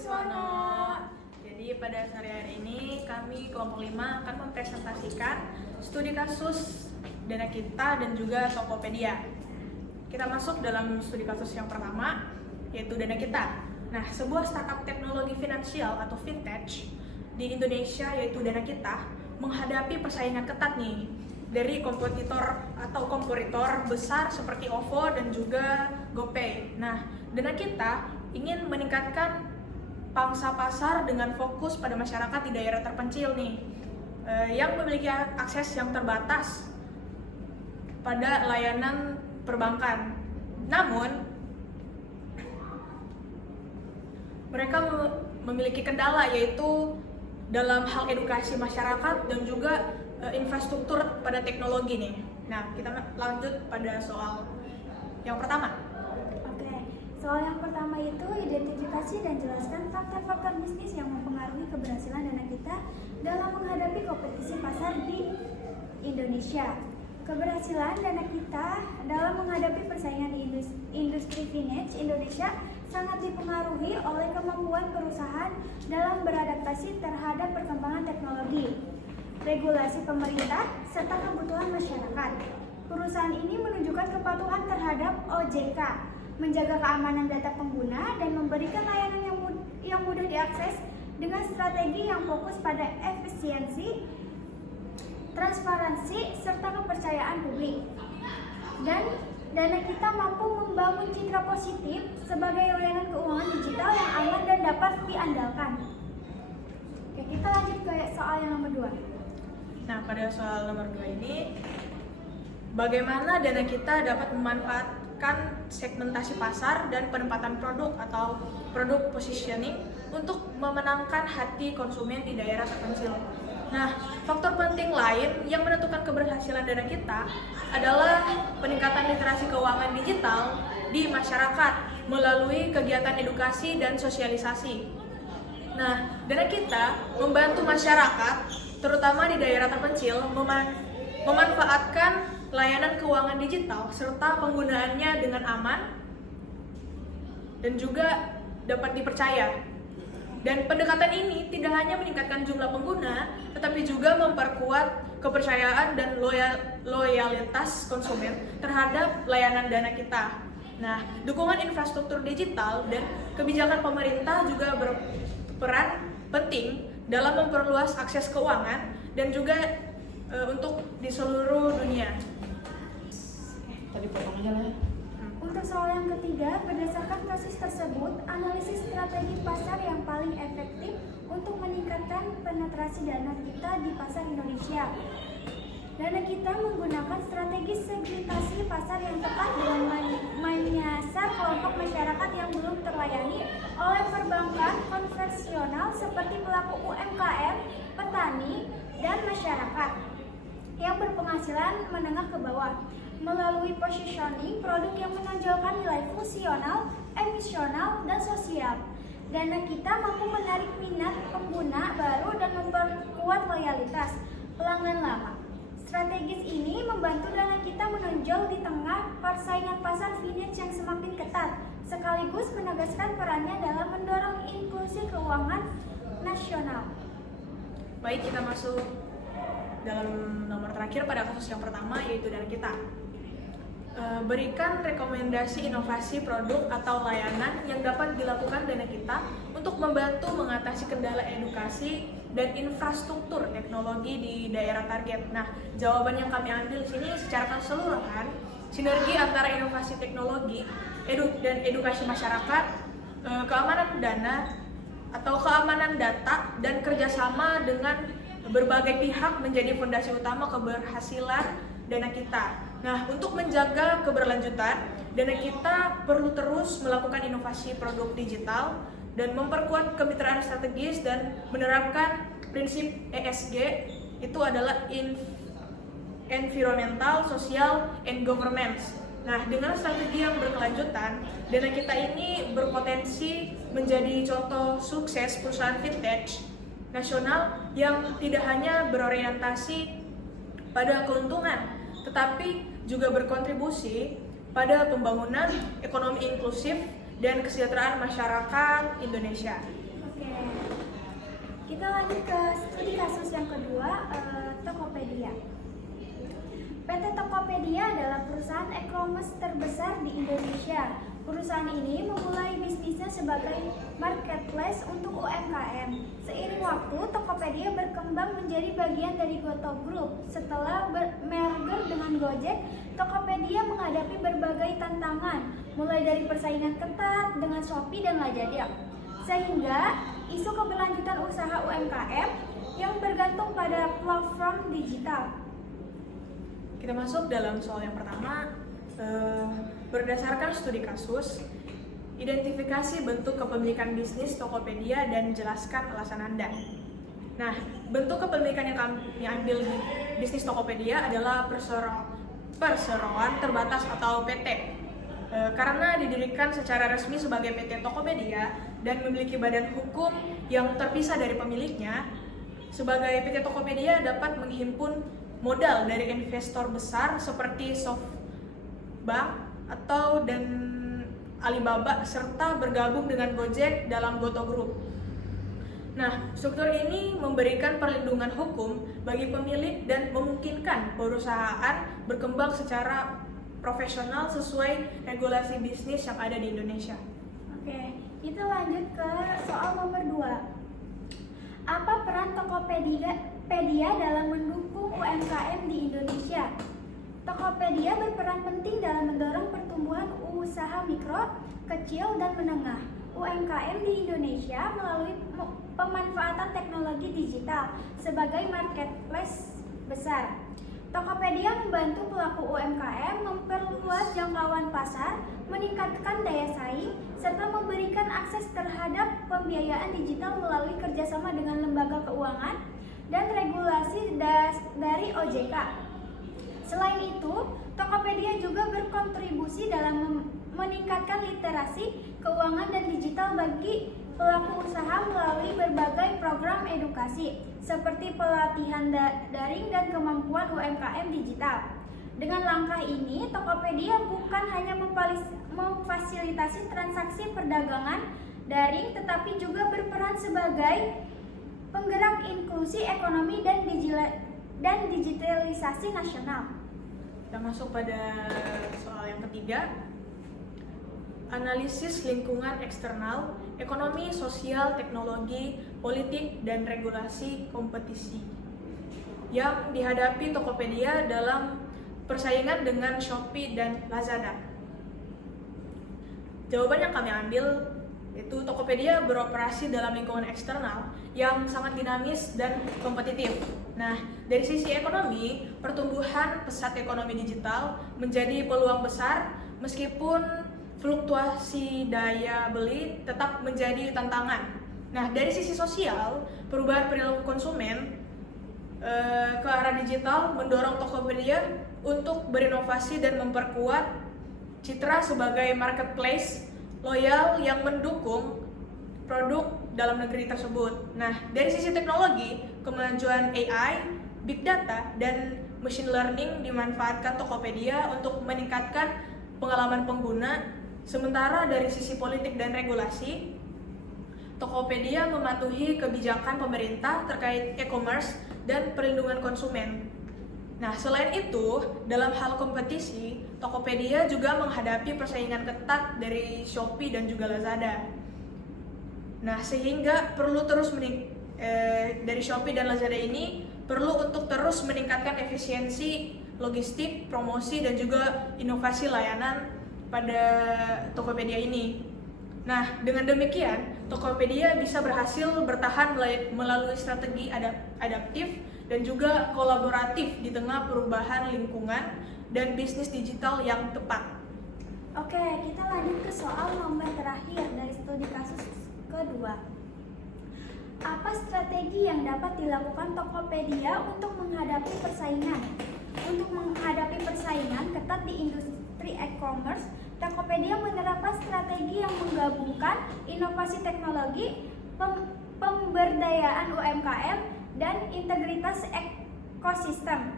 Siswono. Jadi pada sore hari ini kami kelompok 5 akan mempresentasikan studi kasus Dana Kita dan juga Tokopedia. Kita masuk dalam studi kasus yang pertama, yaitu Dana Kita. Nah, sebuah startup teknologi finansial atau fintech di Indonesia yaitu Dana Kita menghadapi persaingan ketat nih dari kompetitor besar seperti OVO dan juga GoPay. Nah, Dana Kita ingin meningkatkan pangsa pasar dengan fokus pada masyarakat di daerah terpencil nih, yang memiliki akses yang terbatas pada layanan perbankan. Namun, mereka memiliki kendala yaitu dalam hal edukasi masyarakat dan juga infrastruktur pada teknologi nih. Nah, kita lanjut pada soal yang pertama. Soal yang pertama itu identifikasi dan jelaskan faktor-faktor bisnis yang mempengaruhi keberhasilan Dana Kita dalam menghadapi kompetisi pasar di Indonesia. Keberhasilan Dana Kita dalam menghadapi persaingan di industri fintech Indonesia sangat dipengaruhi oleh kemampuan perusahaan dalam beradaptasi terhadap perkembangan teknologi, regulasi pemerintah, serta kebutuhan masyarakat. Perusahaan ini menunjukkan kepatuhan terhadap OJK, menjaga keamanan data pengguna, dan memberikan layanan yang mudah diakses dengan strategi yang fokus pada efisiensi, transparansi, serta kepercayaan publik. Dan Dana Kita mampu membangun citra positif sebagai layanan keuangan digital yang aman dan dapat diandalkan. Oke, kita lanjut ke soal yang nomor 2. Nah, pada soal nomor 2 ini, bagaimana Dana Kita dapat memanfaatkan segmentasi pasar dan penempatan produk atau produk positioning untuk memenangkan hati konsumen di daerah terpencil. Nah, faktor penting lain yang menentukan keberhasilan Dana Kita adalah peningkatan literasi keuangan digital di masyarakat melalui kegiatan edukasi dan sosialisasi. Nah, Dana Kita membantu masyarakat, terutama di daerah terpencil, memanfaatkan layanan keuangan digital serta penggunaannya dengan aman dan juga dapat dipercaya. Dan pendekatan ini tidak hanya meningkatkan jumlah pengguna, tetapi juga memperkuat kepercayaan dan loyalitas konsumen terhadap layanan Dana Kita. Nah, dukungan infrastruktur digital dan kebijakan pemerintah juga berperan penting dalam memperluas akses keuangan dan juga untuk di seluruh dunia. Tadi potong aja lah ya. Untuk soal yang ketiga, berdasarkan kasus tersebut, analisis strategi pasar yang paling efektif untuk meningkatkan penetrasi Dana Kita di pasar Indonesia. Dana Kita menggunakan strategi segmentasi pasar yang tepat dengan menyasar kelompok masyarakat yang belum terlayani oleh perbankan konvensional seperti pelaku UMKM, petani, dan masyarakat yang berpenghasilan menengah ke bawah. Melalui positioning produk yang menonjolkan nilai fungsional, emisional, dan sosial, Dana Kita mampu menarik minat pengguna baru dan memperkuat loyalitas pelanggan lama. Strategis ini membantu Dana Kita menonjol di tengah persaingan pasar fintech yang semakin ketat, sekaligus menegaskan perannya dalam mendorong inklusi keuangan nasional. Baik, kita masuk dalam nomor terakhir pada kasus yang pertama, yaitu Dana Kita. Berikan rekomendasi inovasi produk atau layanan yang dapat dilakukan Dana Kita untuk membantu mengatasi kendala edukasi dan infrastruktur teknologi di daerah target. Nah, jawaban yang kami ambil di sini secara keseluruhan, sinergi antara inovasi teknologi dan edukasi masyarakat, keamanan dana atau keamanan data, dan kerjasama dengan berbagai pihak menjadi fondasi utama keberhasilan Dana Kita. Nah, untuk menjaga keberlanjutan, Dana Kita perlu terus melakukan inovasi produk digital dan memperkuat kemitraan strategis dan menerapkan prinsip ESG, itu adalah environmental, social, and governance. Nah, dengan strategi yang berkelanjutan, Dana Kita ini berpotensi menjadi contoh sukses perusahaan fintech nasional yang tidak hanya berorientasi pada keuntungan, tetapi juga berkontribusi pada pembangunan ekonomi inklusif dan kesejahteraan masyarakat Indonesia. Oke. Kita lanjut ke studi kasus yang kedua, Tokopedia. PT Tokopedia adalah perusahaan e-commerce terbesar di Indonesia. Perusahaan ini memulai bisnisnya sebagai marketplace untuk UMKM. Seiring waktu, Tokopedia berkembang menjadi bagian dari Goto Group. Setelah merger dengan Gojek, Tokopedia menghadapi berbagai tantangan, mulai dari persaingan ketat dengan Shopee dan Lazada, sehingga isu keberlanjutan usaha UMKM yang bergantung pada platform digital. Kita masuk dalam soal yang pertama. Berdasarkan studi kasus, identifikasi bentuk kepemilikan bisnis Tokopedia dan jelaskan alasan Anda. Nah, bentuk kepemilikan yang kami ambil di bisnis Tokopedia adalah perseroan terbatas atau PT. Karena didirikan secara resmi sebagai PT Tokopedia dan memiliki badan hukum yang terpisah dari pemiliknya, sebagai PT Tokopedia dapat menghimpun modal dari investor besar seperti SoftBank atau dan Alibaba serta bergabung dengan Gojek dalam Goto Group. Nah, struktur ini memberikan perlindungan hukum bagi pemilik dan memungkinkan perusahaan berkembang secara profesional sesuai regulasi bisnis yang ada di Indonesia. Oke, kita lanjut ke soal nomor 2. Apa peran Tokopedia dalam mendukung UMKM di Indonesia? Tokopedia berperan penting dalam mendorong pertumbuhan usaha mikro, kecil, dan menengah UMKM di Indonesia melalui pemanfaatan teknologi digital sebagai marketplace besar. Tokopedia membantu pelaku UMKM memperluas jangkauan pasar, meningkatkan daya saing, serta memberikan akses terhadap pembiayaan digital melalui kerjasama dengan lembaga keuangan dan regulasi dari OJK. Selain itu, Tokopedia juga berkontribusi dalam meningkatkan literasi keuangan dan digital bagi pelaku usaha melalui berbagai program edukasi, seperti pelatihan daring dan kemampuan UMKM digital. Dengan langkah ini, Tokopedia bukan hanya memfasilitasi transaksi perdagangan daring, tetapi juga berperan sebagai penggerak inklusi ekonomi dan digitalisasi nasional. Kita masuk pada soal yang ketiga. Analisis lingkungan eksternal, ekonomi, sosial, teknologi, politik, dan regulasi kompetisi yang dihadapi Tokopedia dalam persaingan dengan Shopee dan Lazada. Jawaban yang kami ambil yaitu Tokopedia beroperasi dalam lingkungan eksternal yang sangat dinamis dan kompetitif. Nah, dari sisi ekonomi, pertumbuhan pesat ekonomi digital menjadi peluang besar meskipun fluktuasi daya beli tetap menjadi tantangan. Nah, dari sisi sosial, perubahan perilaku konsumen ke arah digital mendorong Tokopedia untuk berinovasi dan memperkuat citra sebagai marketplace loyal yang mendukung produk dalam negeri tersebut. Nah, dari sisi teknologi, kemajuan AI, big data, dan machine learning dimanfaatkan Tokopedia untuk meningkatkan pengalaman pengguna. Sementara dari sisi politik dan regulasi, Tokopedia mematuhi kebijakan pemerintah terkait e-commerce dan perlindungan konsumen. Nah, selain itu, dalam hal kompetisi, Tokopedia juga menghadapi persaingan ketat dari Shopee dan juga Lazada. Nah, sehingga perlu terus dari Shopee dan Lazada ini perlu untuk terus meningkatkan efisiensi logistik, promosi, dan juga inovasi layanan pada Tokopedia ini. Nah, dengan demikian, Tokopedia bisa berhasil bertahan melalui strategi adaptif dan juga kolaboratif di tengah perubahan lingkungan dan bisnis digital yang tepat. Oke, kita lanjut ke soal nomor terakhir dari studi kasus kedua. Apa strategi yang dapat dilakukan Tokopedia untuk menghadapi persaingan? Untuk menghadapi persaingan ketat di industri e-commerce, Tokopedia menerapkan strategi yang menggabungkan inovasi teknologi, pemberdayaan UMKM, dan integritas ekosistem.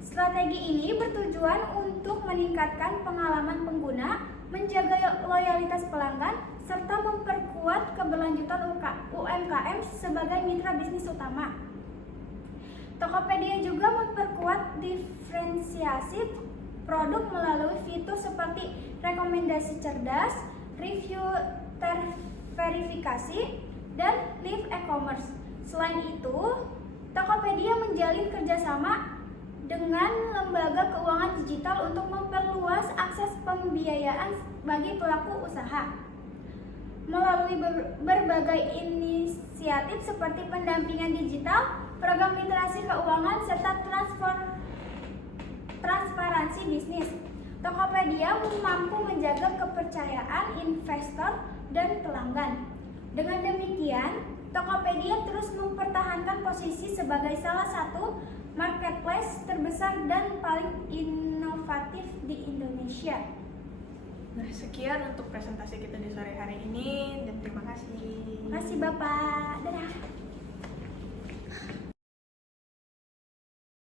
Strategi ini bertujuan untuk meningkatkan pengalaman pengguna, menjaga loyalitas pelanggan, serta memperkuat keberlanjutan UMKM sebagai mitra bisnis utama. Tokopedia juga memperkuat diferensiasi produk melalui fitur seperti rekomendasi cerdas, review terverifikasi, dan live e-commerce. Selain itu, Tokopedia menjalin kerjasama dengan lembaga keuangan digital untuk memperluas akses pembiayaan bagi pelaku usaha. Melalui berbagai inisiatif seperti pendampingan digital, program literasi keuangan, serta transparansi bisnis, Tokopedia mampu menjaga kepercayaan investor dan pelanggan. Dengan demikian, Tokopedia terus mempertahankan posisi sebagai salah satu marketplace terbesar dan paling inovatif di Indonesia. Nah, sekian untuk presentasi kita di sore hari ini dan terima kasih. Terima kasih Bapak. Dadah.